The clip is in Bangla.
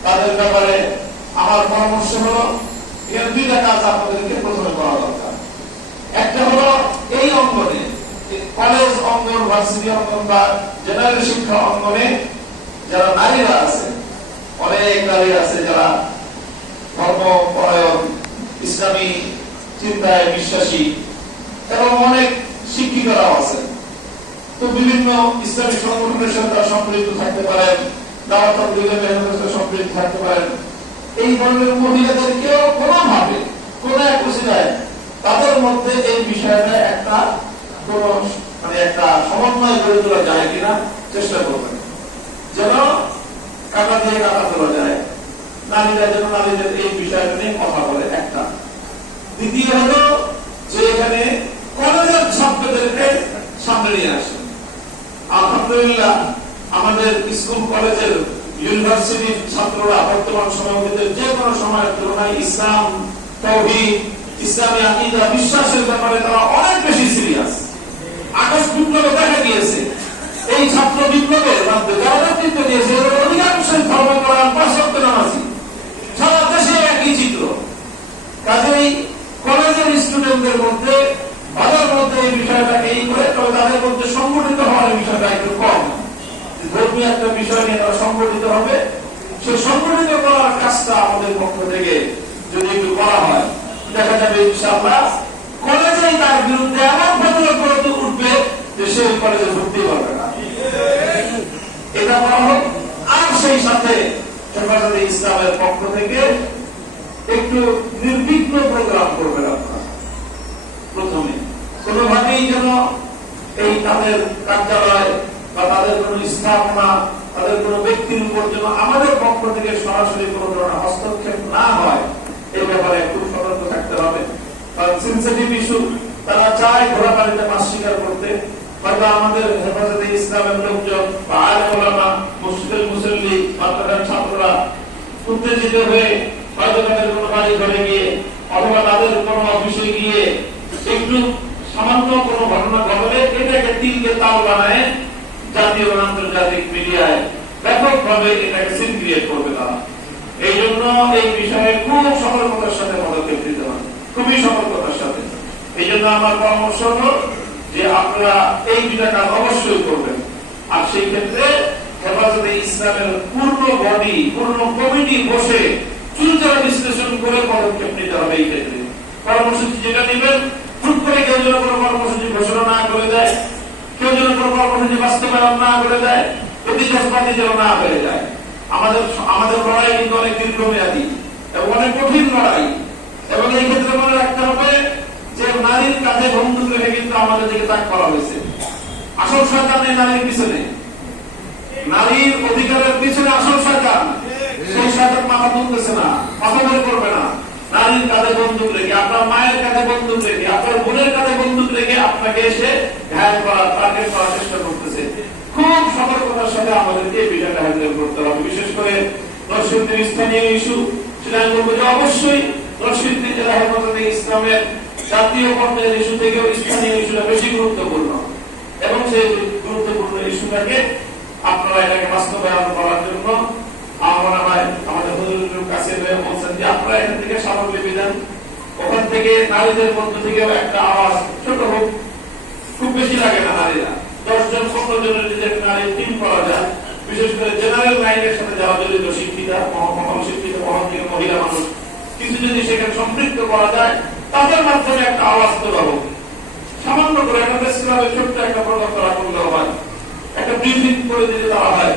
তাদের ব্যাপারে আমার পরামর্শ হলো এখানে দুইটা কাজ আপনাদেরকে প্রথমে করা দরকার। একটা হলো এই অঙ্গনে, কলেজ অঙ্গন, ভার্সিটি অঙ্গন বা জেনারেল শিক্ষা অঙ্গনে যারা নারীরা আছে, অনেক নারী আছে যারা ধর্মপরায়ণ, ইসলামী চিন্তায় বিশ্বাসী এবং অনেক শিক্ষিতরাও আছে। তো বিভিন্ন ইসলামী সংগঠনের সাথে সম্পৃক্ত থাকতে পারেন, দাওয়াত তাবলীগের মেহনতের সাথে সম্পৃক্ত থাকতে পারেন। এই ধরনের মহিলাদেরকেও কোনোভাবে কোন এক উসিলায় তাদের মধ্যে এই বিষয়টা একটা একটা সমন্বয় গড়ে তোলা যায় কিনা চেষ্টা করবেন, যেন কাটা দিয়ে কাটা তোলা যায়, নারীরা যেন নারীদের এই বিষয়টা নিয়ে কথা বলে। একটা দ্বিতীয় হলো যে এখানে কলেজের ছাত্রদেরকে সামনে নিয়ে আসে। আলহামদুলিল্লাহ আমাদের স্কুল কলেজের ইউনিভার্সিটির ছাত্ররা বর্তমান সময়ের যে কোনো সময়ের তুলনায় ইসলাম, তাওহীদ, ইসলামী আকীদা, বিশ্বাসের ব্যাপারে তারা অনেক বেশি সিরিয়াস। আগস্ট বিপ্লবে দেখা গিয়েছে এই ছাত্র বিপ্লবের মধ্যে যারা নেতৃত্ব দিয়েছে অধিকাংশই ধর্মপরায়ণ, পাঁচ ওয়াক্ত নামাজি। সারা দেশে একই চিত্র। কাজেই কলেজের স্টুডেন্টদের মধ্যে তাদের মধ্যে এই বিষয়টা এই করে, তবে তাদের মধ্যে সংগঠিত হওয়ার বিষয়টা একটু কম। ধর্মীয় একটা বিষয় নিয়ে তারা সংগঠিত হবে, সেই সংগঠিত করার কাজটা আমাদের পক্ষ থেকে যদি একটু করা হয়, দেখা যাবে ইনশাআল্লাহ কলেজেই তার বিরুদ্ধে এমন প্রতিরোধ করে উঠবে যে সে কলেজে ভর্তি করবে না। এটা করা হোক। আর সেই সাথে হেফাজতে ইসলামের পক্ষ থেকে একটু নির্বিঘ্ন প্রোগ্রাম করবেন আপনারা। প্রথমে কোনোভাবেই যেন এই তাদের কার্যালয় বা তাদের কোন স্থাপনা, তাদের কোন ব্যক্তির উপর যেন আমাদের পক্ষ থেকে সরাসরি কোন ধরনের হস্তক্ষেপ না হয়, এই ব্যাপারে খুব সতর্ক থাকতে হবে। কারণ সেনসিটিভ ইস্যু, তারা চায় ঘোরাবাড়িতে মাছ শিকার করতে। হয়তো আমাদের হেফাজতে ইসলামের লোকজন বা আলেম ওলামা, মসজিদের মুসল্লি, মাদ্রাসার ছাত্ররা উত্তেজিত হয়ে হয়তো তাদের কোনো বাড়ি ঘরে গিয়ে অথবা তাদের কোনো অফিসে গিয়ে একটু সামান্য কোনো ঘটনা ঘটলে এটাকে তিলকে তাল বানায় জাতীয় ও আন্তর্জাতিক মিডিয়ায় ব্যাপকভাবে এটাকে সিন ক্রিয়েট করবে তারা। এই জন্য এই বিষয়ে খুব সতর্কতার সাথে পদক্ষেপ দিতে হবে, খুবই সতর্কতার সাথে। এই জন্য আমার পরামর্শ হল যে আপনারা এই দুটা কাজ অবশ্যই করবেন। আর সেই ক্ষেত্রে হেফাজতে ইসলামের পূর্ণ বডি, পূর্ণ কমিটি বসে চুলচারা বিশ্লেষণ করে পদক্ষেপ নিতে হবে। এই ক্ষেত্রে কর্মসূচি যেটা নেবেন, হুট করে কেউ যেন কোনো কর্মসূচি ঘোষণা না করে দেয়, কেউ যেন কোনো কর্মসূচি বাস্তবায়ন না করে দেয়, প্রতিষ্ঠাবাদী যেন না হয়ে যায়। আমাদের লড়াই কিন্তু অনেক দীর্ঘমেয়াদী এবং অনেক কঠিন লড়াই। এবং এই ক্ষেত্রে মনে রাখতে হবে যে নারীর কাঁধে বন্দুক রেখে কিন্তু আমাদের দিকে তাক করা হয়েছে। আসল সরকার নেই নারীর পিছনে, নারীর অধিকারের পিছনে আসল সরকার। সেই সরকার মাথা তুলতেছে না, মাথা বের করবে না। নারীর কাঁধে বন্দুক রেখে, আপনার মায়ের কাঁধে বন্দুক রেখে, আপনার বোনের কাঁধে বন্দুক রেখে আপনাকে এসে ঘায়াল করার, টার্গেট করার চেষ্টা করতেছে। খুব সতর্কতার সাথে আমাদেরকে এই বিষয়টা হ্যান্ডেল করতে হবে। বিশেষ করে নরসিংদীর স্থানীয় ইস্যু, সেটা আমি বলবো যে অবশ্যই নরসিংদী জেলা হেফাজতে ইসলামের জাতীয় পর্যায়ের ইস্যু থেকেও স্থানীয় ইস্যুটা বেশি গুরুত্বপূর্ণ। এবং সেই গুরুত্বপূর্ণ ইস্যুটাকে আপনারা এটাকে বাস্তবায়ন করার জন্য আমার মনে হয় আমাদের হুজুরের কাছে বলছেন যে আপনারা এখান থেকে স্মারকলিপি দেন, ওখান থেকে নারীদের মধ্য থেকেও একটা আওয়াজ, ছোট হোক, খুব বেশি লাগে না, নারীরা 10 জন 15 জনের যদি একটা নারীর টিম করা যায়, বিশেষ করে জেনারেল লাইনের সাথে যারা জড়িত, শিক্ষিতা, মহাশিক্ষিত, মহাদিক মহিলা মানুষ, কিছু যদি সেখানে সম্পৃক্ত করা যায়, তাদের মাধ্যমে একটা আওয়াজ তোলা হোক। সামান্য করে একটা প্রেস ক্লাবে ছোট্ট একটা প্রোগ্রাম করা করলেও হয়, একটা ব্রিফিং করে দিতে দেওয়া হয়।